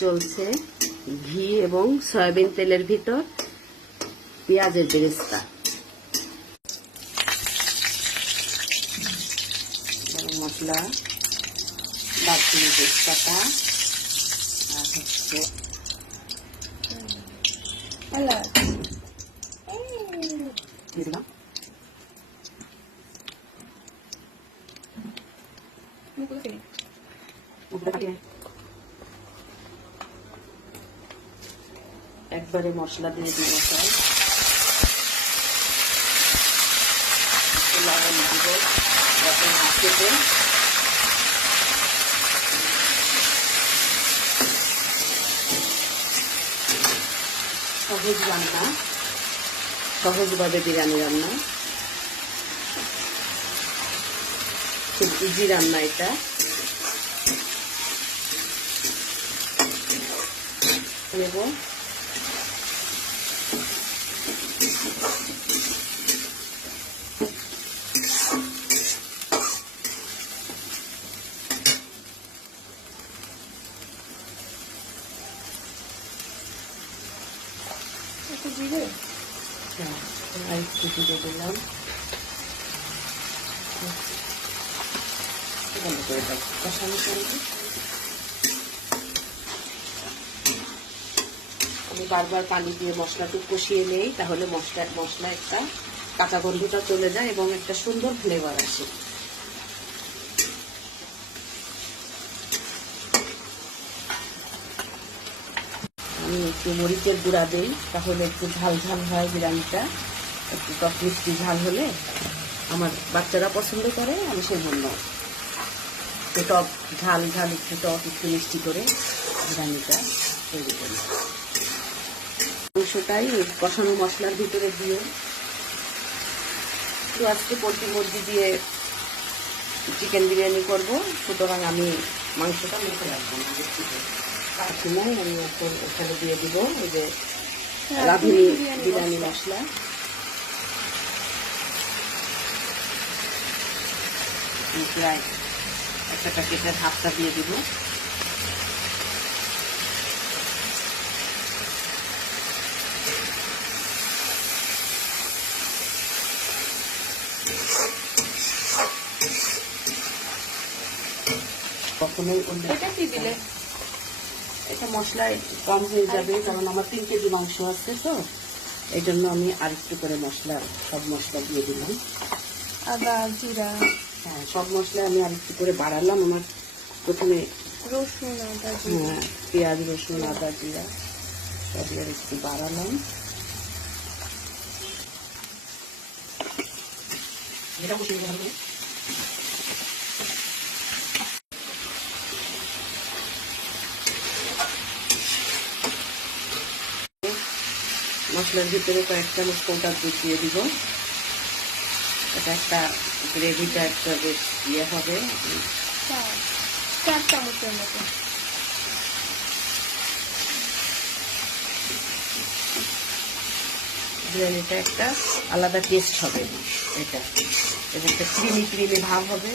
চলছে ঘি এবং সয়াবিন তেলের ভিতর পেঁয়াজের বেরেস্তা। গরম মশলা, দারচিনি, তেজপাতা আর হচ্ছে দিলাম একবারে মশলা দিয়ে দিব, লবণ দিব যাতে না খেতে। সহজ রান্না, সহজভাবে বিরিয়ানি রান্না, খুব ইজি রান্না এটা। নেব জিরে, আর একটু জিরে দিলাম, বন্ধ করে দাও, কষানো করবো। আমি বারবার পানি দিয়ে মশলাটি কষিয়ে নেই, তাহলে মশলা একটা কাঁচা গন্ধটা চলে যায় এবং একটা সুন্দর ফ্লেভার আসে। আমি একটু মরিচের গুঁড়া দিই, তাহলে একটু ঝাল ঝাল হয় বিরিয়ানিটা। একটু টক মিষ্টি ঝাল হলে আমার বাচ্চারা পছন্দ করে, আমি সেজন্য একটু টক ঝাল ঝাল একটু টক একটু মিষ্টি করে বিরিয়ানিটা তৈরি করি। মাংসটাই কষানো মশলার ভিতরে দিয়ে, তো আজকে পোলট্রি মুরগি দিয়ে চিকেন বিরিয়ানি করব, সুতরাং আমি মাংসটা মেখে রাখবো না। সময় আমি এখন এখানে দিয়ে দিব এই যে রাঁধুনি বিরিয়ানি মশলা। প্রায় একটা প্যাকেটের হাফটা দিয়ে দিব। কখনোই এটা কি দিলে? এটা মশলায় কম হয়ে যাবে, কারণ আমার 3 কেজি মাংস আছে, তো এই জন্য আমি আরেকটু করে সব মশলা দিয়ে দিলাম। আদা, জিরা, হ্যাঁ, সব মশলা আমি আরেকটু করে বাড়ালাম। আমার প্রথমে রসুন, আদা, জিরা, পেঁয়াজ, রসুন, আদা, জিরা সবই আর একটু বাড়ালাম। মশলার ভিতরে কয়েক চামচ পাউডার দুধ দিয়ে দিব। এটা একটা গ্রেভিটা একটা বেশ ইয়ে হবে। 4 চামচের মতো। বিরিয়ানিটা একটা আলাদা টেস্ট হবে এটা, এবং একটা ক্রিমি ক্রিমি ভাব হবে।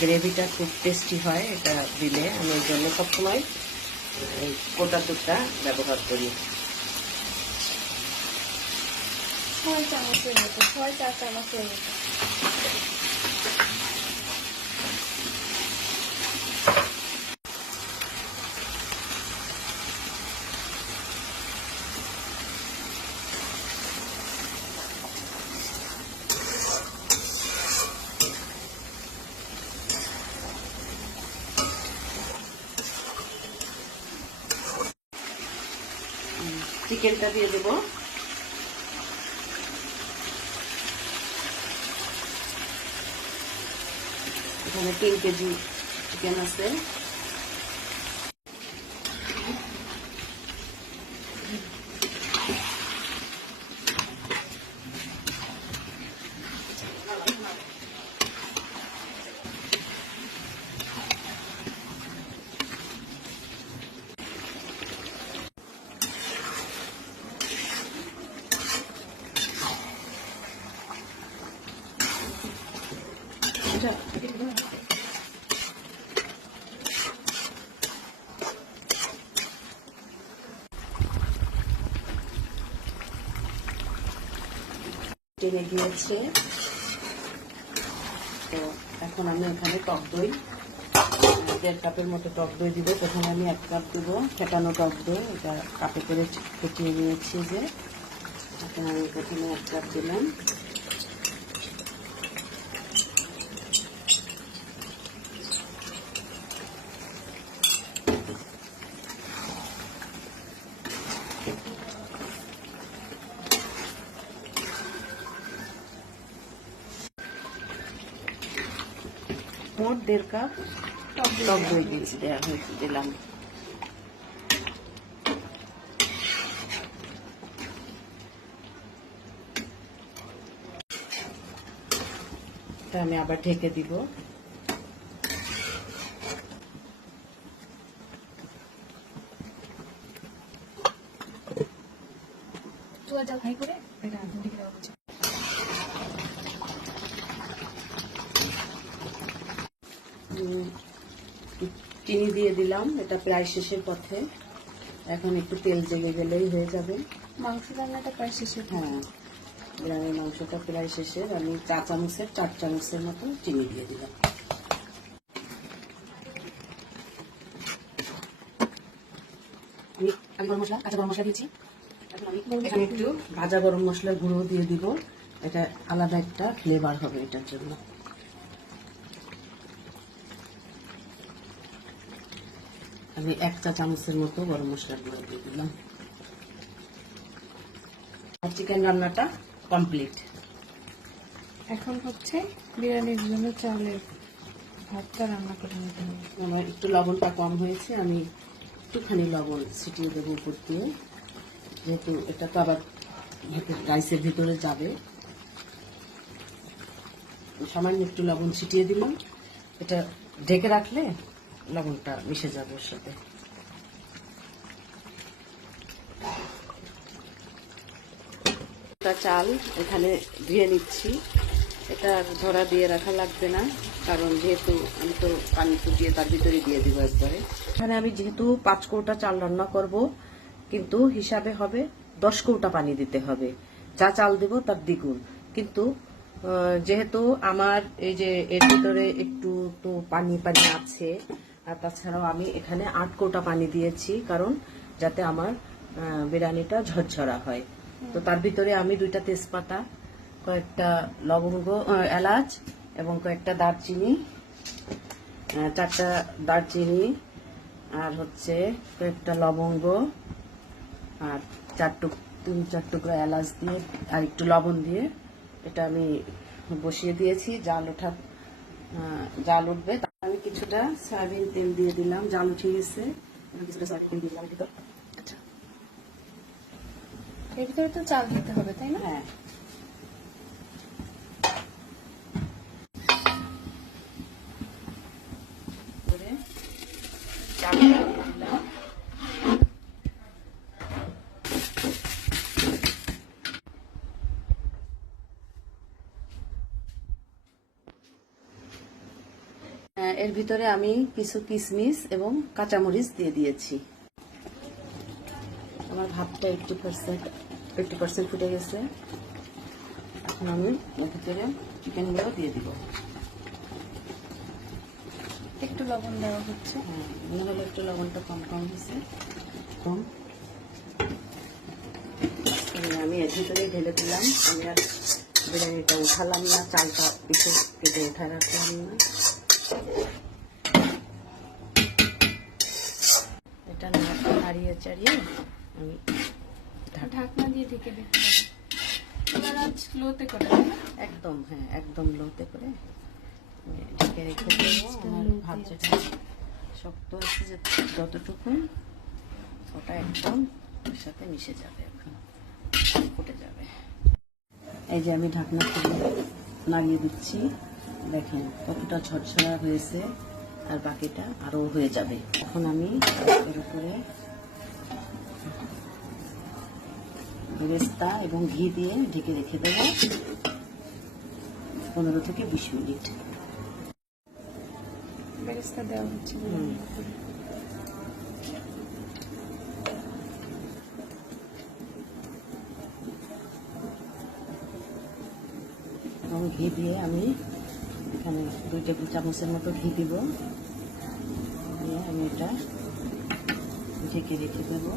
গ্রেভিটা খুব টেস্টি হয় এটা দিলে, আমি ওই জন্য সবসময় এই পাউডার দুধটা ব্যবহার করি। 6 চামচের মতো, 6-4 চামচের মতো। চিকেনটা দিয়ে দেবো। এখানে 3 কেজি চিকেন আছে। টেনে গিয়েছে। তো এখন আমি এখানে টক দই 1.5 কাপের মতো টক দই দিব। প্রথমে আমি 1 কাপ দেব ফেটানো টক দই, এটা কাপে করে ফেটিয়ে নিয়েছি। যে এখন আমি প্রথমে 1 কাপ দিলাম। মোট 1.5 কাপ টক দই দিলাম। এটা আমি আবার ঢেকে দিব। চুলা জাল হাই করে এটা ঢেকে দেওয়া হচ্ছে। চিনি দিয়ে দিলাম, এটা প্রায় শেষের পথে। এখন একটু তেল জেগে গেলেই হয়ে যাবে। মাংস রান্নাটা প্রায় শেষে। হ্যাঁ, বিরিয়ানির মাংসটা প্রায় শেষের। আমি 4 চামচের মতো চিনি দিয়ে দিলাম। আমি গরম মশলা, কাঁচা গরম মশলা দিয়েছি। এখন আমি এখানে একটু ভাজা গরম মশলার গুঁড়ো দিয়ে দিব। এটা আলাদা একটা ফ্লেভার হবে এটার জন্য। আমি 1 চা চামচের মতো গরম মশলার গুঁড়ো দিয়ে দিলাম। আর চিকেন রান্নাটা কমপ্লিট। এখন হচ্ছে বিরিয়ানির জন্য চাউলের ভাতটা রান্না করে নিতে হবে। আমার একটু লবণটা কম হয়েছে, আমি একটুখানি লবণ ছিটিয়ে দেবো উপর দিয়ে, যেহেতু এটা তো আবার রাইসের ভিতরে যাবে। সামান্য একটু লবণ ছিটিয়ে দিলাম। এটা ঢেকে রাখলে লবণটা মিশে যাবে ওর সাথে। চাল এখানে ধুয়ে নিচ্ছি। এটা ধরা দিয়ে রাখা লাগবে না, কারণ যেহেতু আমি তো পানি ফুটিয়ে তার ভিতরে দিয়ে দিব একবারে। এখানে আমি যেহেতু 5 কৌটা চাল রান্না করব, কিন্তু হিসাবে হবে 10 কৌটা পানি দিতে হবে। যা চাল দেব তার দ্বিগুণ। কিন্তু যেহেতু আমার এই যে এর ভিতরে একটু তো পানি পানি আছে, আর তাছাড়াও আমি এখানে 8 কৌটা পানি দিয়েছি, কারণ যাতে আমার বিরিয়ানিটা ঝরঝরা হয়। তো তার ভিতরে আমি 2টা তেজপাতা, কয়েকটা লবঙ্গ, এলাচ এবং কয়েকটা দারচিনি, 4টা দারচিনি, আর হচ্ছে কয়েকটা লবঙ্গ, আর 3-4 টুকরা এলাচ দিয়ে আর একটু লবণ দিয়ে এটা আমি বসিয়ে দিয়েছি। জাল উঠবে। আমি কিছুটা সয়াবিন তেল দিয়ে দিলাম। জাল উঠে গেছে, কিছুটা সয়াবিন তেল দিলাম ভিতর। আচ্ছা, এর ভিতরে তো চাল দিতে হবে, তাই না? হ্যাঁ। এর ভিতরে আমি কিছু কিশমিশ এবং কাঁচামরিচ দিয়ে দিয়েছি। আমার ভাতটা 50% ফুটে গেছে। এখন আমি এর ভিতরে চিকেনগুলো দিয়ে দিব। একটু লবণ দেওয়া হচ্ছে। হ্যাঁ, মনে হলো একটু লবণটা কম হয়েছে, কম। আমি এর ভিতরে ঢেলে দিলাম। আমি আর বিরিয়ানিটা উঠালাম না, চালটা পিছু কেটে উঠা রাখলাম না। এটা নাড়িয়ে চাড়িয়ে আমি ঢাকনা দিয়ে ঢেকে দিতে হবে। লোতে করে একদম, হ্যাঁ, একদম লোতে করে ঢেকে রেখে দেবো। আমার ভাত যেটা শক্ত আছে, যে যতটুকু ওটা একদম ওর সাথে মিশে যাবে, এখন ফুটে যাবে। এই যে আমি ঢাকনা খুলে নাড়িয়ে দিচ্ছি, দেখেন কতটা ঝরঝরা হয়েছে, আর বাকিটা আরো হয়ে যাবে। এখন আমি এর উপরে বেরেস্তা এবং ঘি দিয়ে ঢেকে রেখে দেবো 15 থেকে 20 মিনিট। বেরেস্তা দেওয়া হচ্ছে। এবং ঘি দিয়ে আমি এখানে 2 টেবিল চামচের মতো ঘি দিব, দিয়ে আমি এটা ঢেকে রেখে দেবো।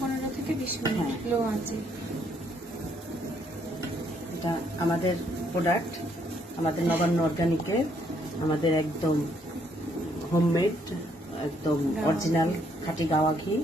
15 থেকে 20 মিনিট হ্যাঁ। লো আঁচে। এটা আমাদের প্রোডাক্ট, আমাদের নবান্ন অর্গানিকের, আমাদের একদম হোমমেড, একদম গাওয়া অরিজিনাল খাঁটি গাওয়া ঘি।